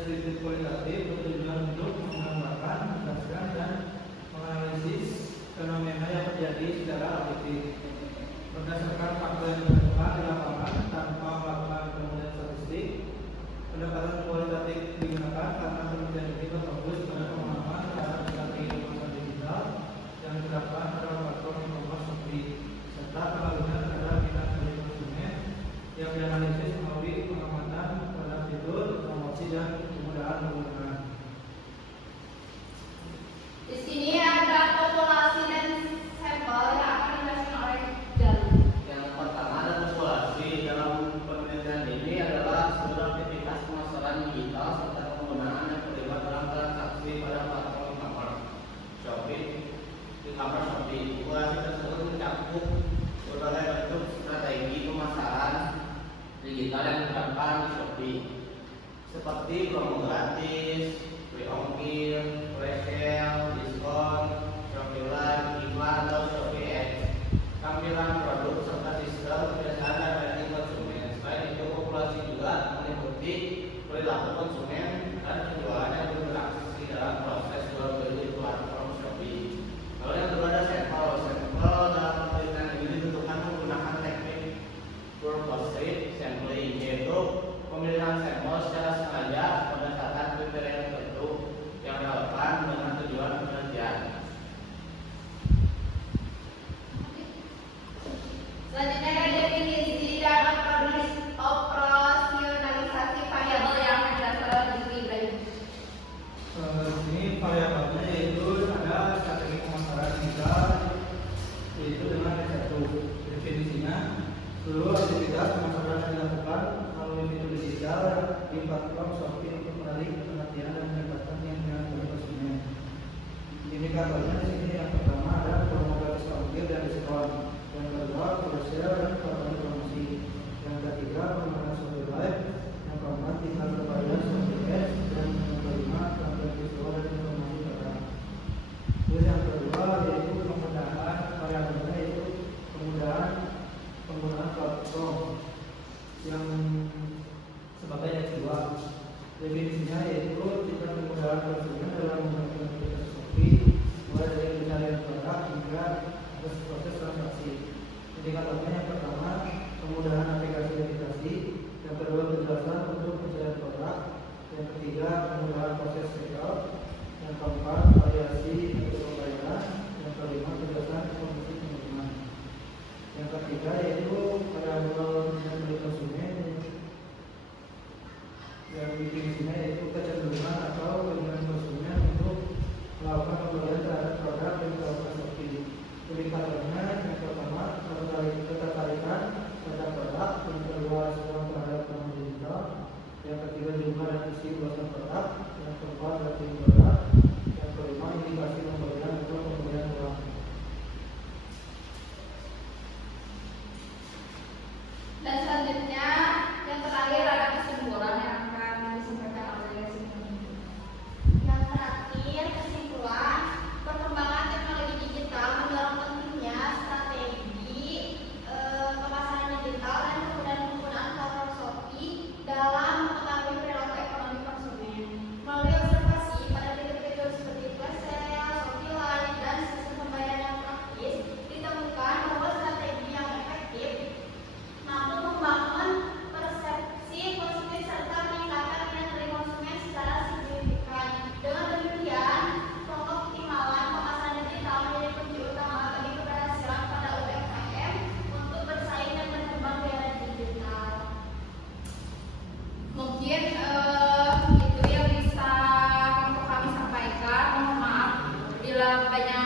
deskriptif kualitatif bertujuan untuk menggambarkan, menjelaskan, dan menganalisis fenomena yang terjadi secara objektif berdasarkan fakta yang ditemukan di lapangan tanpa melakukan penelitian statistik. Pendekatan kualitatif digunakan karena penelitian ini berfokus pada pemahaman terhadap strategi pemasaran digital yang diterapkan pada platform e-commerce Shopee serta pengaruhnya terhadap minat beli konsumen yang dianalisis melalui pengamatan terhadap fitur, promosi, dan kemudahan penggunaan. Di sini ada populasi dan sampel yang akan dijelaskan oleh Jalil. Yang pertama ada populasi. Dalam penelitian ini adalah seluruh aktivitas pemasaran digital serta penggunaan yang terlibat dalam transaksi pada platform e-commerce Shopee. Populasi tersebut mencakup berbagai bentuk strategi pemasaran digital yang diterapkan di Shopee, seperti promo gratis, free ongkir, flash sale, diskon, Shopee Live, iklan, atau Shopee Ads, tampilan produk serta sistem kebiasaan dan rating konsumen. Selain itu, populasi juga meliputi perilaku konsumen dan penjualan yang berinteraksi dalam proses jual beli di platform Shopee. Lalu yang kedua ada sampel. Sampel dalam penelitian ini ditentukan menggunakan teknik purposive sampling, yaitu pemilihan sampel secara sengaja berdasarkan kriteria tertentu yang relevan dengan tujuan penelitian. Selanjutnya ada definisi dan operasionalisasi variabel yang dijelaskan oleh Yusri Ibrahim. Di sini variabelnya yaitu ada strategi pemasaran digital, yaitu dengan S1. Definisinya, seluruh aktivitas pemasaran yang dilakukan melalui fitur digital di platform Shopee untuk menarik perhatian dan meningkatkan minat bagi konsumen. Indikatornya di sini yang pertama ada promo gratis ongkir dan diskon, yang kedua flash sale dan promosi, yang ketiga penggunaan Shopee Live, yang keempat tinggal berbayar Shopee Ads, dan yang kelima tampilan visual dan informasi produk. Terus yang kedua yaitu kemudahan variabelnya yaitu kemudahan penggunaan platform yang sebagai S2. Definisinya yaitu tingkat kemudahan konsumen dalam menggunakan aplikasi Shopee, mulai dari pencarian produk hingga proses transaksi. Indikatornya yang pertama kemudahan navigasi, yang kedua penjelasan untuk pencarian produk, yang ketiga kemudahan proses checkout, yang keempat variasi metode pembayaran, yang kelima penjelasan kondisi pengiriman. Yang ketiga yaitu variabel minat beli konsumen, yang definisinya yaitu kecenderungan atau keinginan konsumen untuk melakukan pembelian terhadap produk yang ditawarkan Shopee. Indikatornya yang pertama ketertarikan terhadap produk, yang kedua respon terhadap promo digital, yang ketiga jumlah dan isi ulasan produk, yang keempat rating produk, yang kelima indikasi pembelian atau pembelian ulang. Dan selanjutnya yang terakhir ada kesimpulan yang akan disampaikan oleh Yasmin. Yang terakhir kesimpulan, perkembangan teknologi digital mendorong pentingnya strategi pemasaran digital dan kemudahan penggunaan platform Shopee dalam mengetahui perilaku ekonomi konsumen. Melalui observasi pada fitur-fitur seperti flash sale, Shopee Live, dan sistem pembayaran yang praktis, ditemukan bahwa strategi yang efektif mampu membangun persepsi positif serta meningkatkan minat beli konsumen secara signifikan. Dengan demikian, pengoptimalan pemasaran digital menjadi kunci utama bagi keberhasilan pada UMKM untuk bersaing dan berkembang di era digital. Mungkin itu yang bisa kami sampaikan. Mohon maaf bila banyak